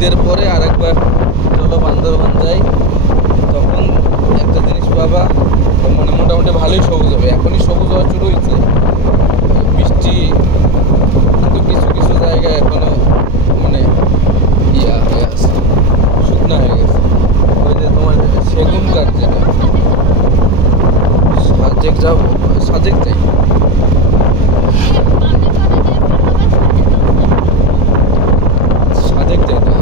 পরে আরেকবার চলো বান্দরবান যাই। তখন একটা জিনিস পাবা মানে মোটামুটি ভালোই সবুজ হবে। এখনই সবুজ হওয়া শুরু হয়েছে। বৃষ্টি কিন্তু কিছু কিছু জায়গায় এখনও মানে ইয়া হয়ে আছে, শুকনা হয়ে গেছে। ওই যে তোমার সেগুন কাঠ যেটা। সাজেক যাব, সাজেক যাই সাজেক যাই না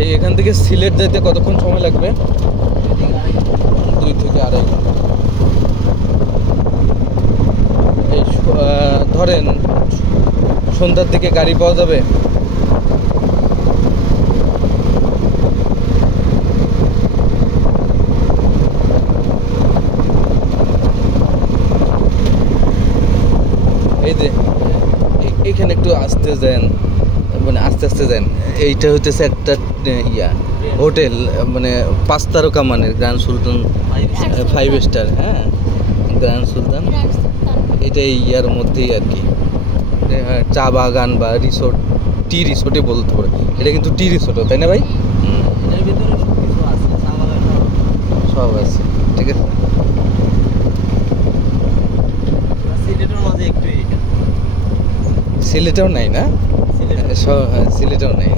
ভাই, এখান থেকে সিলেট যেতে কতক্ষণ সময় লাগবে? দুই থেকে আড়াই ঘণ্টা। এই ধরেন, সন্ধ্যার দিকে গাড়ি পাওয়া যাবে? এই যে এখানে একটু আসতে যান। মানে আস্তে আস্তে যান এইটা হইতেছে একটা ইয়া হোটেল মানে পাঁচ তারকা মানের গ্র্যান্ড সুলতান ফাইভ স্টার হ্যাঁ গ্র্যান্ড সুলতান। এটা ইয়ার মধ্যেই আর কি। চা বাগান বা রিসোর্ট টি রিসোর্টে বলতে পারে। এটা কিন্তু টি রিসোর্টও তাই না ভাই? সব। আছে ঠিক আছে? সিলেটেও নাই না? হ্যাঁ, হ্যাঁ, সিলেটেও নেই।